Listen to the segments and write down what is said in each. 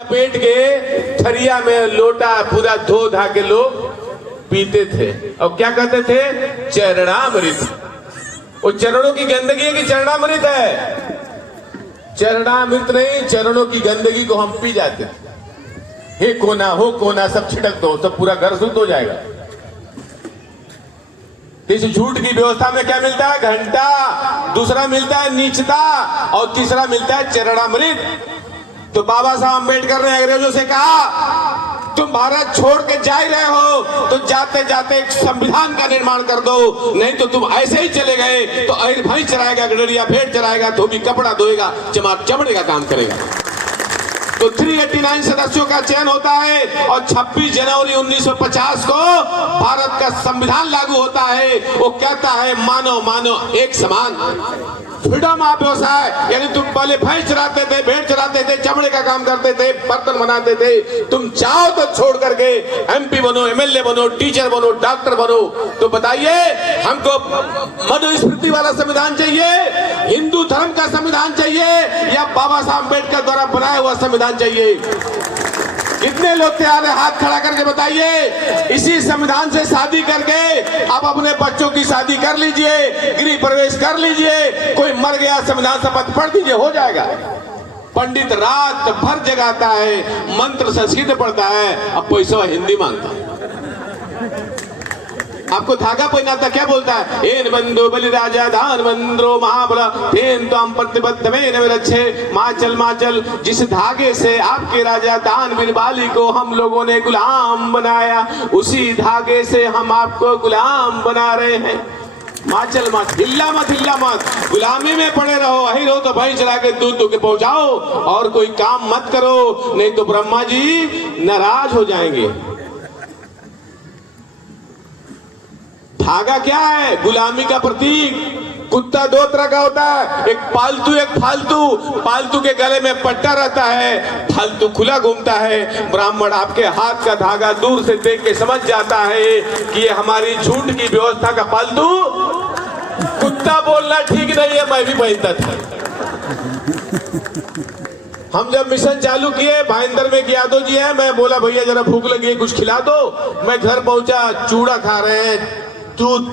पेट के थरिया में लोटा पूरा धो धा के लोग पीते थे और क्या कहते थे? चरणामृत। वो चरणों की गंदगी है कि चरणामृत है? चरणामृत नहीं, चरणों की गंदगी को हम पी जाते थे। हे कोना हो कोना सब छिटक दो, सब पूरा घर शुद्ध हो जाएगा। इस झूठ की व्यवस्था में क्या मिलता है? घंटा, दूसरा मिलता है नीचता और तीसरा मिलता है चरणामृत। तो बाबा साहब अम्बेडकर ने अंग्रेजों से कहा, तुम भारत छोड़ के जा ही रहे हो तो जाते जाते एक संविधान का निर्माण कर दो, नहीं तो तुम ऐसे ही चले गए तो अहिर भाई चराएगा, गडरिया भेड़ चराएगा, धोबी कपड़ा धोएगा, चमड़े का काम करेगा। तो 389 सदस्यों का चयन होता है और 26 जनवरी 1950 को भारत का संविधान लागू होता है। वो कहता है मानव मानव एक समान, फ्रीडम ऑफ व्यवसाय, यानी तुम पहले भैंस चराते थे, भेड़ चराते थे, चमड़े का काम करते थे, बर्तन बनाते थे, तुम चाहो तो छोड़ करके एमपी बनो, एमएलए बनो, टीचर बनो, डॉक्टर बनो। तो बताइए, हमको मनुस्मृति वाला संविधान चाहिए, हिंदू धर्म का संविधान चाहिए, या बाबा साहब अम्बेडकर द्वारा बनाया हुआ संविधान चाहिए? कितने लोग तैयार है? हाथ खड़ा करके बताइए। इसी संविधान से शादी करके आप अपने बच्चों की शादी कर लीजिए, गृह प्रवेश कर लीजिए, कोई मर गया संविधान शपथ पढ़ दीजिए, हो जाएगा। पंडित रात भर जगाता है, मंत्र संस्कृत पढ़ता है, अब पैसा हिंदी मांगता है। आपको धागा पहनाता क्या बोलता है? एन बंधु बलि राजा दान मंद्रो महाबला तेन तो हम प्रतिबद्ध में रक्षे माचल, जिस धागे से आपके राजा दान बिन बाली को हम लोगों ने गुलाम बनाया, उसी धागे से हम आपको गुलाम बना रहे हैं। माचल मत, हिल्ला मत, गुलामी में पड़े रहो, अहिर हो तो भाई चला के दूध के पहुंचाओ और कोई काम मत करो, नहीं तो ब्रह्मा जी नाराज हो जाएंगे। धागा क्या है? गुलामी का प्रतीक। कुत्ता दो तरह का होता है, एक पालतू एक फालतू। पालतू के गले में पट्टा रहता है, फालतू खुला घूमता है। ब्राह्मण आपके हाथ का धागा दूर से देख के समझ जाता है कि ये हमारी झूठ की व्यवस्था का फालतू। कुत्ता बोलना ठीक नहीं है, मैं भी पहनता था। हम जब मिशन चालू किए, भाईंदर में यादव जी है, मैं बोला भैया जरा भूख लगी है, कुछ खिला दो। मैं घर पहुंचा, चूड़ा खा रहे हैं, दूध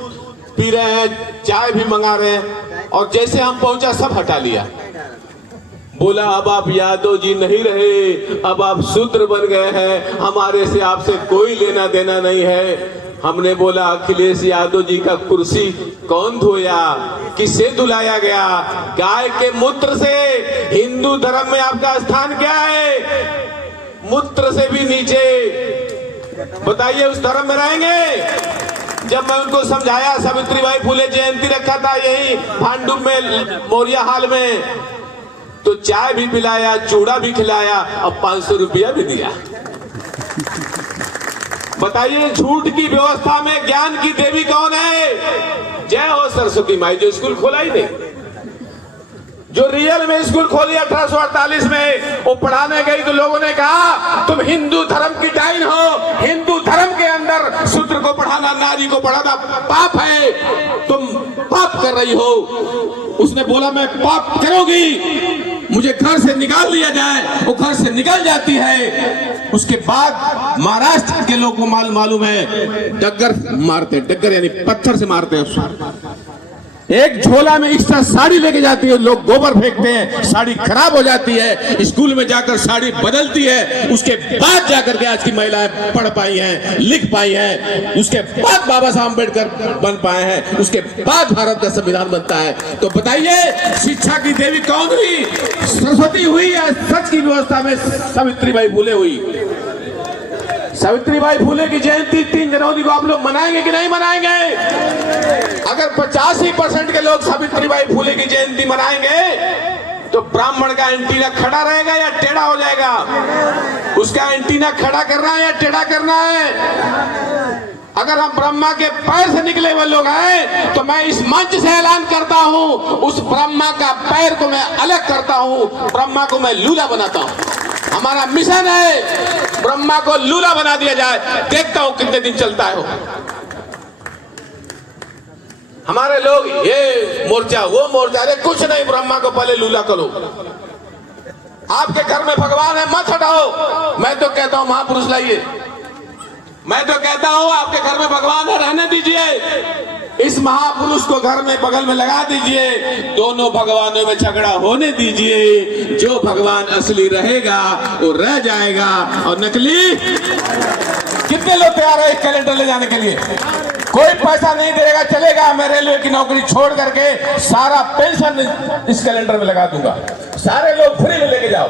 पी रहे हैं, चाय भी मंगा रहे हैं, और जैसे हम पहुंचा सब हटा लिया। बोला अब आप यादव जी नहीं रहे, अब आप शूद्र बन गए हैं, हमारे से आपसे कोई लेना देना नहीं है। हमने बोला अखिलेश यादव जी का कुर्सी कौन धोया, किससे धुलाया गया? गाय के मूत्र से। हिंदू धर्म में आपका स्थान क्या है? मूत्र से भी नीचे। बताइए उस धर्म में रहेंगे? जब मैं उनको समझाया, सावित्रीबाई फुले जयंती रखा था यही भांडुप में, मौर्या हाल में, तो चाय भी पिलाया, चूड़ा भी खिलाया और 500 रुपया भी दिया। बताइए झूठ की व्यवस्था में ज्ञान की देवी कौन है? जय हो सरस्वती माई, जो स्कूल खोला ही नहीं, जो रियल में स्कूल खोली 1848 में, वो पढ़ाने गई तो लोगों ने कहा तुम हिंदू धर्म की डाइन हो, हिंदू धर्म के अंदर शूद्र को पढ़ाना, नारी को पढ़ाना पाप है, तुम पाप कर रही हो। उसने बोला मैं पाप करूंगी, मुझे घर से निकाल दिया जाए। वो घर से निकल जाती है। उसके बाद महाराष्ट्र के लोग को मालूम है, डग्गर मारते, डग्गर यानी पत्थर से मारते हैं। एक झोला में एक्स्ट्रा साड़ी लेके जाती है, लोग गोबर फेंकते हैं, साड़ी खराब हो जाती है, स्कूल में जाकर साड़ी बदलती है, उसके बाद जाकर के आज की महिलाएं पढ़ पाई हैं, लिख पाई हैं, उसके बाद बाबा साहब अम्बेडकर बन पाए हैं, उसके बाद भारत का संविधान बनता है। तो बताइए शिक्षा की देवी कौन हुई? सरस्वती हुई या सच की व्यवस्था में सावित्रीबाई फुले हुई? सावित्रीबाई फुले की जयंती 3 जनवरी को आप लोग मनाएंगे कि नहीं मनाएंगे? अगर 85% के लोग सावित्रीबाई फुले की जयंती मनाएंगे तो ब्राह्मण का एंटीना खड़ा रहेगा या टेढ़ा हो जाएगा? उसका एंटीना खड़ा करना है या टेढ़ा करना है? अगर हम ब्रह्मा के पैर से निकले हुए लोग हैं तो मैं इस मंच से ऐलान करता हूं, उस ब्रह्मा का पैर को मैं अलग करता हूं, ब्रह्मा को मैं लूला बनाता हूं। हमारा मिशन है ब्रह्मा को लूला बना दिया जाए। देखता हूं कितने दिन चलता है। हमारे लोग ये मोर्चा वो मोर्चा, अरे कुछ नहीं, ब्रह्मा को पहले लूला करो। आपके घर में भगवान है, मत हटाओ। मैं तो कहता हूं महापुरुष लाइए। मैं तो कहता हूं आपके घर में भगवान है, रहने दीजिए। इस महापुरुष को घर में बगल में लगा दीजिए, दोनों भगवानों में झगड़ा होने दीजिए। जो भगवान असली रहेगा वो रह जाएगा, और नकली कितने लोग तैयार है एक कैलेंडर ले जाने के लिए? कोई पैसा नहीं देगा, चलेगा। मैं रेलवे की नौकरी छोड़ करके सारा पेंशन इस कैलेंडर में लगा दूंगा। सारे लोग फ्री में लेके जाओ।